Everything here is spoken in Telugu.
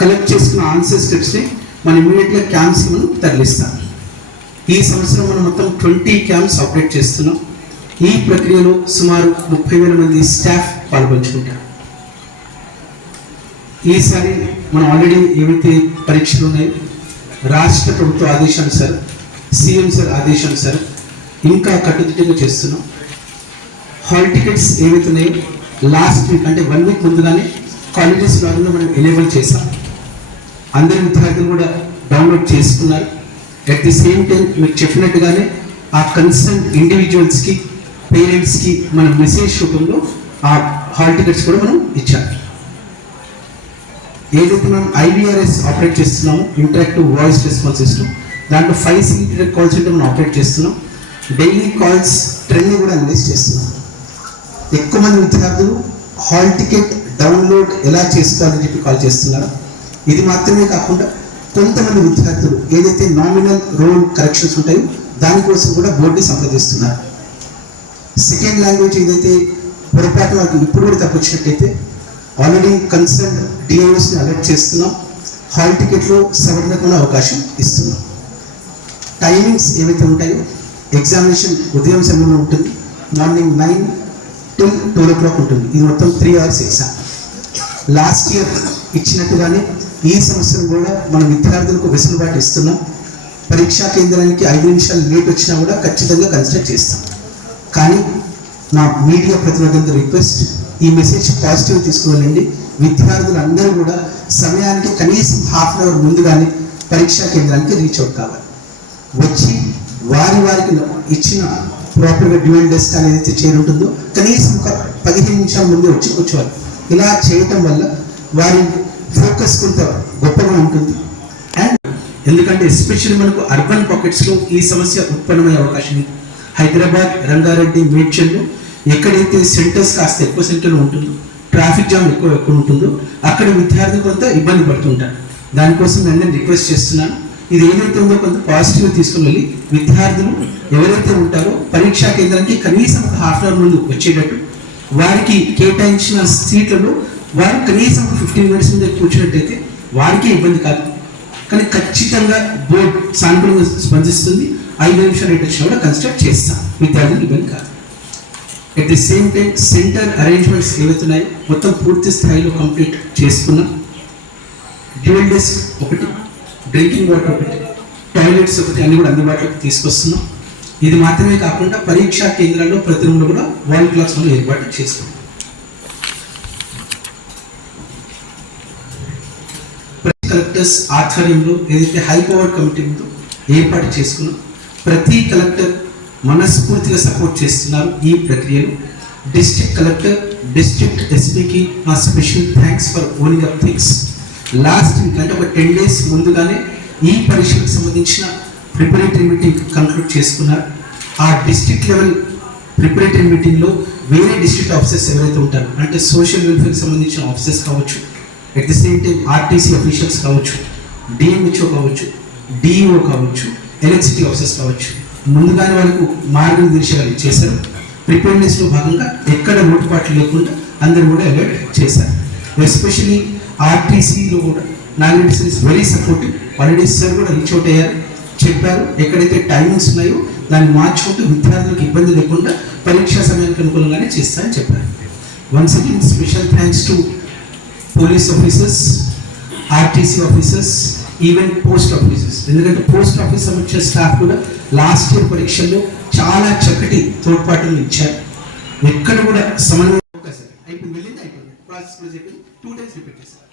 కలెక్ట్ చేసుకున్న ఆన్సర్ స్క్రిప్ట్స్ని మనం ఇమీడియట్గా క్యాంప్స్కి మనం తరలిస్తాం. ఈ సంవత్సరం మనం మొత్తం 20 క్యాంప్స్ ఆపరేట్ చేస్తున్నాం. ఈ ప్రక్రియలో సుమారు 30,000 మంది స్టాఫ్ పాల్గొంచుకుంటారు. ఈసారి మనం ఆల్రెడీ ఏవైతే పరీక్షలు ఉన్నాయో రాష్ట్ర ప్రభుత్వ ఆదేశానుసారం, సీఎం సార్ ఆదేశానుసారం ఇంకా కట్టుదిట్టంగా చేస్తున్నాం. హాల్ టికెట్స్ ఏవైతే ఉన్నాయో లాస్ట్ వీక్ అంటే 1 వీక్ ముందుగానే కాలేజెస్ ద్వారా మనం ఎనేబుల్ చేసాం. అందరి విద్యార్థులు కూడా డౌన్లోడ్ చేసుకున్నారు. అట్ ది సేమ్ టైం మీరు చెప్పినట్టుగానే ఆ కన్సర్న్ ఇండివిజువల్స్కి, పేరెంట్స్కి మన మెసేజ్ రూపంలో ఆ హాల్ టికెట్స్ కూడా మనం ఇచ్చాం. ఏదైతే మనం IVRS ఆపరేట్ చేస్తున్నామో, ఇంటరాక్టివ్ వాయిస్ రెస్పాన్స్ సిస్టమ్, దాంట్లో 5 సింగిల్ కాల్ సెంటర్ మనం ఆపరేట్ చేస్తున్నాం. డైలీ కాల్స్ ట్రెండ్ని కూడా అనలైజ్ చేస్తున్నాం. ఎక్కువ మంది విద్యార్థులు హాల్ టికెట్ డౌన్లోడ్ ఎలా చేసుకోవాలని చెప్పి కాల్ చేస్తున్నారు. ఇది మాత్రమే కాకుండా కొంతమంది విద్యార్థులు ఏదైతే నామినల్ రోల్ కరెక్షన్స్ ఉంటాయో దానికోసం కూడా బోర్డుని సంప్రదిస్తున్నారు. సెకండ్ లాంగ్వేజ్ ఏదైతే పొరపాటు వాళ్ళకి ఇప్పుడు కూడా తప్పొచ్చినట్టయితే ఆల్రెడీ కన్సర్న్ DIOస్ని అలర్ట్ చేస్తున్నాం. హాల్ టికెట్లో సవరణకు అవకాశం ఇస్తున్నాం. టైమింగ్స్ ఏవైతే ఉంటాయో ఎగ్జామినేషన్ ఉదయం సమయంలో ఉంటుంది, మార్నింగ్ 9 till 12 o'clock ఉంటుంది. ఇది మొత్తం 3 hours ఎగ్జామ్. లాస్ట్ ఇయర్ ఇచ్చినట్టుగానే ఈ సంవత్సరం కూడా మనం విద్యార్థులకు వెసులుబాటు ఇస్తున్నాం. పరీక్షా కేంద్రానికి 5 నిమిషాలు లేట్ వచ్చినా కూడా ఖచ్చితంగా కన్సిడర్ చేస్తాం. కానీ నా మీడియా ప్రతినిధులతో రిక్వెస్ట్, ఈ మెసేజ్ పాజిటివ్ తీసుకువెళ్ళండి. విద్యార్థులందరూ కూడా సమయానికి కనీసం ½ an hour ముందుగానే పరీక్షా కేంద్రానికి రీచ్ అవుట్ కావాలి. వచ్చి వారికి ఇచ్చిన ప్రాపర్గా డ్యూయల్ డెస్క్ అనేది చేరుంటుందో కనీసం ఒక 15 నిమిషాల ముందే వచ్చి కూర్చోవాలి. ఇలా చేయటం వల్ల వారి ఫోకస్ కొంత గొప్పగా ఉంటుంది. అండ్ ఎందుకంటే ఎస్పెషల్లీ మనకు అర్బన్ పాకెట్స్లో ఈ సమస్య ఉత్పన్నమయ్యే అవకాశం ఉంది. హైదరాబాద్, రంగారెడ్డి, మేడ్చల్లో ఎక్కడైతే సెంటర్స్ కాస్త ఎక్కువ సెంటర్లు ఉంటుందో, ట్రాఫిక్ జామ్ ఎక్కువ ఉంటుందో అక్కడ విద్యార్థులు కొంత ఇబ్బంది పడుతుంటారు. దానికోసం నేను రిక్వెస్ట్ చేస్తున్నాను, ఇది ఏదైతే ఉందో కొంత పాజిటివ్గా తీసుకుని వెళ్ళి విద్యార్థులు ఎవరైతే ఉంటారో పరీక్షా కేంద్రానికి కనీసం ఒక ½ an hour ముందు వచ్చేటట్టు వారికి కేటాయించిన సీట్లలో వారు కనీసం 15 minutes ముందు కూర్చున్నట్టయితే వారికి ఇబ్బంది కాదు. కానీ ఖచ్చితంగా బోర్డు సానుకూలంగా స్పందిస్తుంది. 5 నిమిషాలు లేట్ వచ్చినా కూడా కన్సిడర్ చేస్తాం, విద్యార్థులకు ఇబ్బంది కాదు. At the same time centre arrangements ఏవైతున్నాయో మొత్తం పూర్తి స్థాయిలో కంప్లీట్ చేసుకున్నాం. డ్యూయల్ డెస్క్ ఒకటి, డ్రింకింగ్ వాటర్ ఒకటి, టాయిలెట్స్ ఒకటి, అన్ని కూడా అందుబాటులోకి తీసుకొస్తున్నాం. ఇది మాత్రమే కాకుండా పరీక్షా కేంద్రాల్లో ప్రతి రూమ్లో కూడా వాల్ క్లాక్స్ మనం ఏర్పాటు చేసుకున్నాం. కలెక్టర్స్ ఆధ్వర్యంలో ఏదైతే హై పవర్ కమిటీ ఉందో ఏర్పాటు చేసుకున్నాం. ప్రతి కలెక్టర్ మనస్ఫూర్తిగా సపోర్ట్ చేస్తున్నారు ఈ ప్రక్రియలో. డిస్ట్రిక్ట్ కలెక్టర్, డిస్ట్రిక్ట్ ఎస్పీకి నా special thanks for owning up things. Last week అంటే ఒక 10 days ముందుగానే ఈ పరీక్షలకు సంబంధించిన ప్రిపరేటరీ మీటింగ్ కంక్లూడ్ చేసుకున్నారు. ఆ డిస్ట్రిక్ట్ లెవెల్ ప్రిపరేటరీ మీటింగ్లో వేరే డిస్ట్రిక్ట్ ఆఫీసర్స్ ఎవరైతే ఉంటారో, అంటే సోషల్ వెల్ఫేర్కి సంబంధించిన ఆఫీసర్స్ కావచ్చు, at the same time RTC officials కావచ్చు, DMHO కావచ్చు, DEO కావచ్చు, ఎలక్ట్రిసిటీ ఆఫీసర్స్ కావచ్చు, ముందుగానే వాళ్ళకు మార్గనిర్దేశాలు చేశారు. ప్రిపేర్నెస్లో భాగంగా ఎక్కడ లోటుపాట్లు లేకుండా అందరూ కూడా అలర్ట్ చేశారు. ఎస్పెషలీ RTCలో కూడా Nagireddy sir is very supportive. Already sir కూడా రీచ్ అవుట్ అయ్యారు, చెప్పారు ఎక్కడైతే టైమింగ్స్ ఉన్నాయో దాన్ని మార్చుకుంటూ విద్యార్థులకు ఇబ్బంది లేకుండా పరీక్షా సమయానికి అనుకూలంగానే చేస్తారని చెప్పారు. Once again special thanks to police officers, RTC officers, even post officers. ఎందుకంటే పోస్ట్ ఆఫీస్ సంబంధించిన స్టాఫ్ కూడా లాస్ట్ ఇయర్ పరీక్షల్లో చాలా చక్కటి తోడ్పాటును ఇచ్చారు. ఎక్కడ కూడా సమన్వయం అయిపోయింది, వెళ్ళింది, అయిపోయింది, ప్రాసెస్ 2 times రిపీట్ చేశారు.